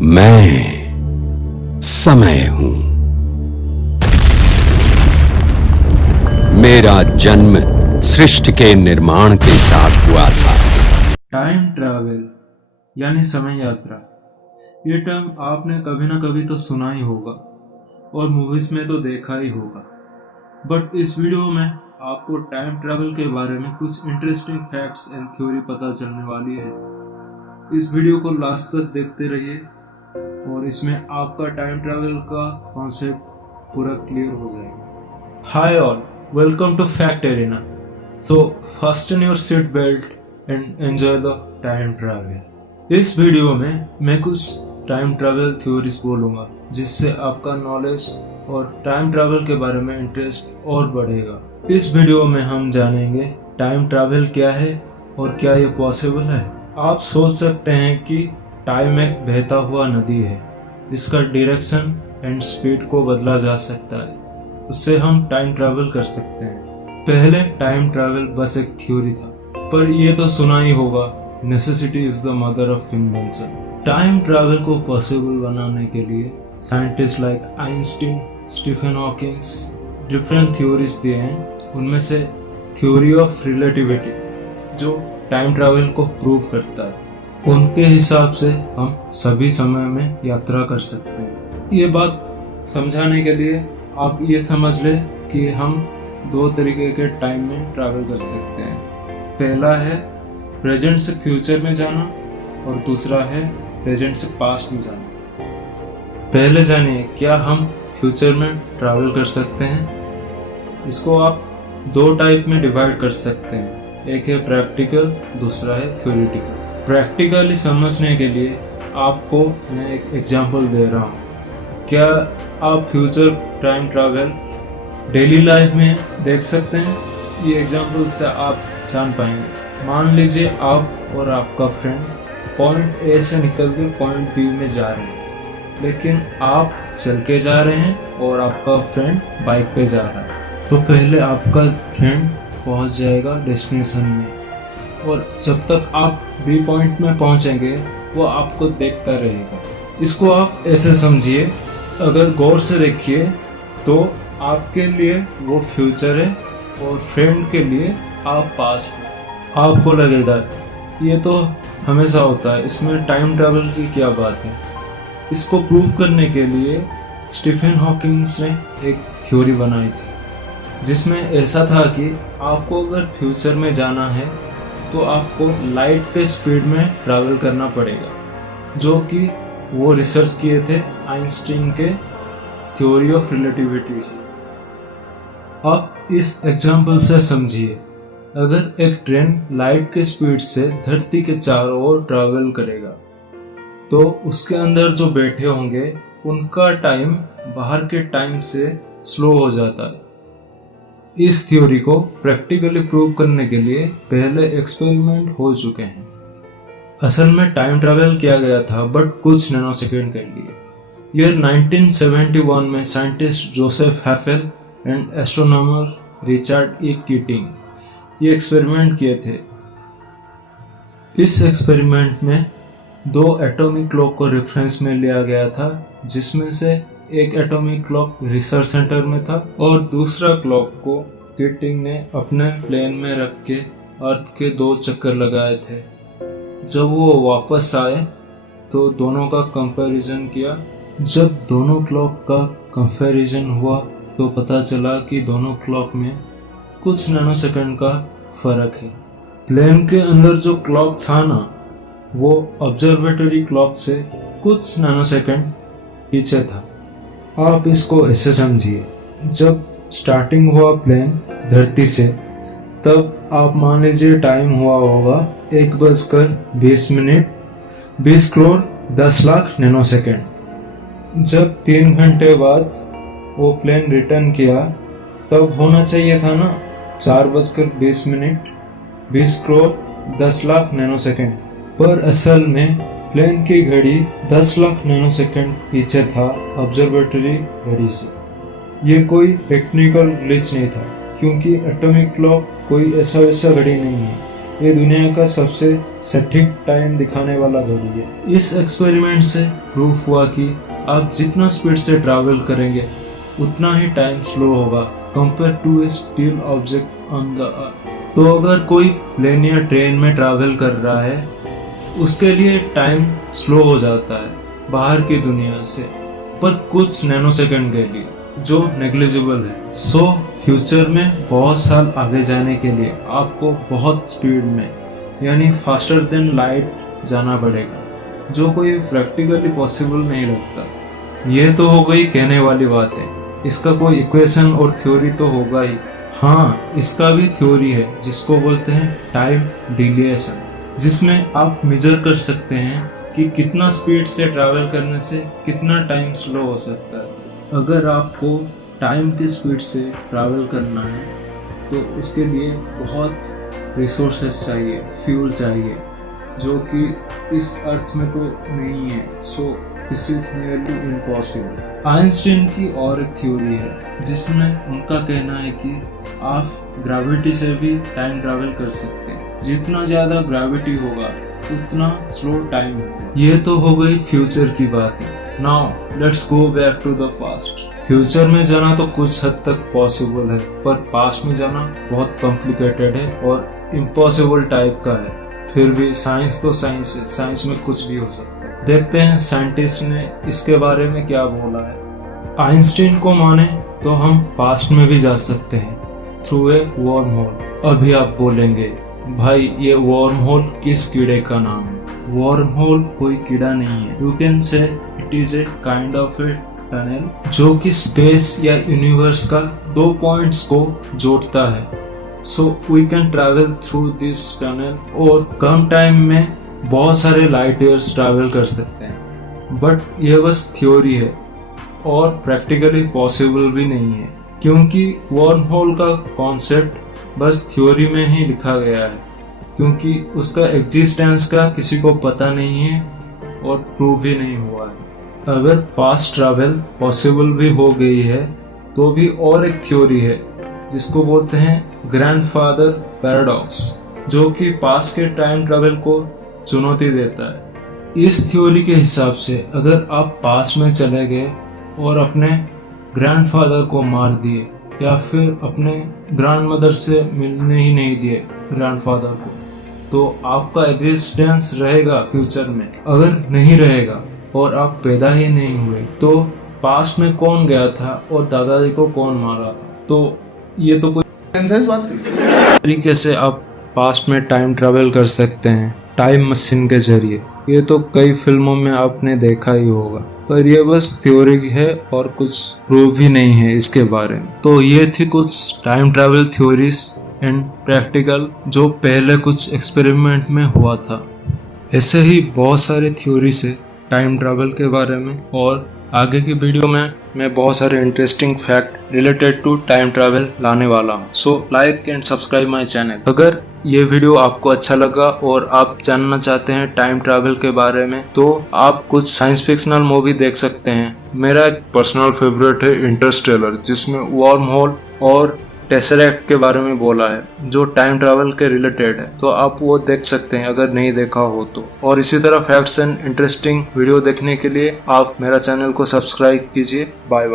मैं समय हूं। मेरा जन्म सृष्टि के निर्माण के साथ हुआ था। टाइम ट्रैवल यानी समय यात्रा, ये टर्म आपने कभी ना कभी तो सुना ही होगा और मूवीज में तो देखा ही होगा। बट इस वीडियो में आपको टाइम ट्रैवल के बारे में कुछ इंटरेस्टिंग फैक्ट्स एंड थ्योरी पता चलने वाली है। इस वीडियो को लास्ट तक देखते रहिए और इसमें आपका टाइम ट्रैवल का कॉन्सेप्ट पूरा क्लियर हो जाएगा। Hi all, welcome to fact arena. So fasten your seat belt and enjoy the time travel. इस वीडियो में मैं कुछ टाइम ट्रैवल थ्योरीज बोलूंगा जिससे आपका नॉलेज और टाइम ट्रैवल के बारे में इंटरेस्ट और बढ़ेगा। इस वीडियो में हम जानेंगे टाइम ट्रैवल क्या है और क्या ये पॉसिबल है। आप सोच सकते हैं कि टाइम एक बहता हुआ नदी है जिसका डायरेक्शन एंड स्पीड को बदला जा सकता है, उससे हम टाइम ट्रैवल कर सकते हैं। पहले टाइम ट्रैवल बस एक थ्योरी था, पर ये तो सुना ही होगा, necessity is the mother of invention. Time travel को पॉसिबल बनाने के लिए scientist like Einstein, Stephen Hawkings different theories दिए हैं। उनमें से थ्योरी ऑफ रिलेटिविटी जो टाइम ट्रैवल को प्रूव करता है, उनके हिसाब से हम सभी समय में यात्रा कर सकते हैं। ये बात समझाने के लिए आप ये समझ ले कि हम दो तरीके के टाइम में ट्रैवल कर सकते हैं। पहला है प्रेजेंट से फ्यूचर में जाना और दूसरा है प्रेजेंट से पास्ट में जाना। पहले जानिए, क्या हम फ्यूचर में ट्रैवल कर सकते हैं? इसको आप दो टाइप में डिवाइड कर सकते हैं, एक है प्रैक्टिकल, दूसरा है थ्योरेटिकल। प्रैक्टिकली समझने के लिए आपको मैं एक एग्जांपल दे रहा हूँ। क्या आप future time travel daily life में देख सकते हैं? ये एग्जांपल से आप जान पाएंगे। मान लीजिए आप और आपका फ्रेंड पॉइंट ए से निकल के पॉइंट बी में जा रहे हैं, लेकिन आप चल के जा रहे हैं और आपका फ्रेंड बाइक पे जा रहा है। तो पहले आपका फ्रेंड पहुंच जाएगा डेस्टिनेशन में और जब तक आप बी पॉइंट में पहुंचेंगे वो आपको देखता रहेगा। इसको आप ऐसे समझिए, अगर गौर से देखिए तो आपके लिए वो फ्यूचर है और फ्रेंड के लिए आप पास्ट हो। आपको लगेगा ये तो हमेशा होता है, इसमें टाइम ट्रैवल की क्या बात है। इसको प्रूव करने के लिए स्टीफन हॉकिंग्स ने एक थ्योरी बनाई थी जिसमें ऐसा था कि आपको अगर फ्यूचर में जाना है तो आपको लाइट के स्पीड में ट्रैवल करना पड़ेगा, जो कि वो रिसर्च किए थे आइंस्टीन के थ्योरी ऑफ रिलेटिविटी से। आप इस एग्जांपल से समझिए, अगर एक ट्रेन लाइट के स्पीड से धरती के चारों ओर ट्रैवल करेगा तो उसके अंदर जो बैठे होंगे उनका टाइम बाहर के टाइम से स्लो हो जाता है। इस थ्योरी को प्रैक्टिकली प्रूव करने के लिए पहले एक्सपेरिमेंट हो चुके हैं। असल में टाइम ट्रैवल किया गया था बट कुछ नैनो सेकेंड के लिए। ईयर 1971 में scientist Joseph Hafele and astronomer Richard E Keating ये एक्सपेरिमेंट किए थे। इस एक्सपेरिमेंट में दो एटॉमिक क्लॉक को रेफरेंस में लिया गया था, जिसमें से एक एटॉमिक क्लॉक रिसर्च सेंटर में था और दूसरा क्लॉक को कीटिंग ने अपने प्लेन में रख के अर्थ के 2 चक्कर लगाए थे। जब वो वापस आए तो दोनों का कंपैरिजन किया। जब दोनों क्लॉक का कंपैरिजन हुआ तो पता चला कि दोनों क्लॉक में कुछ नैनो सेकंड का फर्क है। प्लेन के अंदर जो क्लॉक था ना, वो ऑब्जर्वेटरी क्लॉक से कुछ नैनो सेकंड पीछे था। आप इसको ऐसे समझिए, जब स्टार्टिंग हुआ प्लेन धरती से, तब आप मान लीजिए टाइम हुआ होगा 1:20 20 करोड़ 10 लाख नैनो सेकेंड। जब 3 घंटे बाद वो प्लेन रिटर्न किया तब होना चाहिए था ना 4:20 20 करोड़ 10 लाख नैनो सेकेंड, पर असल में प्लेन की घड़ी 10 लाख नैनो सेकंड पीछे था ऑब्जर्वेटरी घड़ी से। ये कोई टेक्निकल ग्लिच नहीं था, क्योंकि एटॉमिक क्लॉक कोई ऐसा वैसा घड़ी नहीं है। ये दुनिया का सबसे सटीक टाइम दिखाने वाला घड़ी है। इस एक्सपेरिमेंट से प्रूफ हुआ कि आप जितना स्पीड से ट्रैवल करेंगे उतना ही टाइम स्लो होगा compare to a still object on the earth. तो अगर कोई प्लेन या ट्रेन में ट्रैवल कर रहा है उसके लिए टाइम स्लो हो जाता है बाहर की दुनिया से, पर कुछ नैनोसेकंड के लिए, जो नेग्लिजिबल है। सो फ्यूचर में बहुत साल आगे जाने के लिए आपको बहुत स्पीड में यानी फास्टर देन लाइट जाना पड़ेगा, जो कोई प्रैक्टिकली पॉसिबल नहीं लगता। ये तो हो गई कहने वाली बातें, इसका कोई इक्वेशन और थ्योरी तो होगा ही। हाँ, इसका भी थ्योरी है जिसको बोलते हैं टाइम डिलेशन, जिसमें आप मेजर कर सकते हैं कि कितना स्पीड से ट्रैवल करने से कितना टाइम स्लो हो सकता है। अगर आपको टाइम की स्पीड से ट्रैवल करना है तो उसके लिए बहुत रिसोर्सेस चाहिए, फ्यूल चाहिए, जो कि इस अर्थ में तो नहीं है। So this is nearly impossible. Einstein की और एक थ्योरी है जिसमें उनका कहना है कि आप ग्रेविटी से भी टाइम ट्रैवल कर सकते हैं। जितना ज्यादा ग्रेविटी होगा उतना स्लो टाइम होगा। ये तो हो गई फ्यूचर की बात। Now let's go back to the past. Future में जाना तो कुछ हद तक पॉसिबल है, पर पास्ट में जाना बहुत कॉम्प्लिकेटेड है और इम्पॉसिबल टाइप का है। फिर भी साइंस तो साइंस है, साइंस में कुछ भी हो सकता है। देखते हैं साइंटिस्ट ने इसके बारे में क्या बोला है। आइंस्टाइन को माने तो हम पास्ट में भी जा सकते हैं थ्रू ए वर्म होल। अभी आप बोलेंगे भाई ये वर्म होल किस कीड़े का नाम है? वर्म होल कोई कीड़ा नहीं है। You can say it is a kind of a tunnel जो कि स्पेस या यूनिवर्स का 2 पॉइंट्स को जोड़ता है। So we can travel through this tunnel और कम टाइम में बहुत सारे लाइट ईयर्स ट्रैवल कर सकते हैं। बट ये बस थ्योरी है और प्रैक्टिकली पॉसिबल भी नहीं है, क्योंकि वर्म होल का कॉन्सेप्ट बस थ्योरी में ही लिखा गया है, क्योंकि उसका एग्जिस्टेंस का किसी को पता नहीं है और प्रूव भी नहीं हुआ है। अगर पास्ट ट्रैवल पॉसिबल भी हो गई है तो भी और एक थ्योरी है जिसको बोलते हैं ग्रैंडफादर पैराडॉक्स, जो कि पास्ट के टाइम ट्रैवल को चुनौती देता है। इस थ्योरी के हिसाब से अगर आप पास्ट में चले गए और अपने ग्रैंडफादर को मार दिए या फिर अपने ग्रैंडमदर से मिलने ही नहीं दिए ग्रैंडफादर को, तो आपका एग्जिस्टेंस रहेगा फ्यूचर में। अगर नहीं रहेगा और आप पैदा ही नहीं हुए तो पास्ट में कौन गया था और दादाजी को कौन मारा था? तो ये तो कोई तरीके से आप पास्ट में टाइम ट्रैवल कर सकते हैं टाइम मशीन के जरिए। ये तो कई फिल्मों में आपने देखा ही होगा, पर ये बस थ्योरी है और कुछ प्रूफ भी नहीं है इसके बारे में। तो ये थी कुछ time travel theories and practical जो पहले कुछ एक्सपेरिमेंट में हुआ था। ऐसे ही बहुत सारे थ्योरी से टाइम ट्रैवल के बारे में, और आगे की वीडियो में मैं बहुत सारे interesting fact related to time travel लाने वाला हूँ। So like and subscribe my channel. अगर ये वीडियो आपको अच्छा लगा और आप जानना चाहते हैं टाइम ट्रैवल के बारे में, तो आप कुछ साइंस फिक्शनल मूवी देख सकते हैं। मेरा एक पर्सनल फेवरेट है इंटरस्टेलर, जिसमें वर्म होल और टेसरेक्ट के बारे में बोला है, जो टाइम ट्रैवल के रिलेटेड है। तो आप वो देख सकते हैं अगर नहीं देखा हो तो। और इसी तरह फैक्ट्स एंड इंटरेस्टिंग वीडियो देखने के लिए आप मेरा चैनल को सब्सक्राइब कीजिए। Bye bye.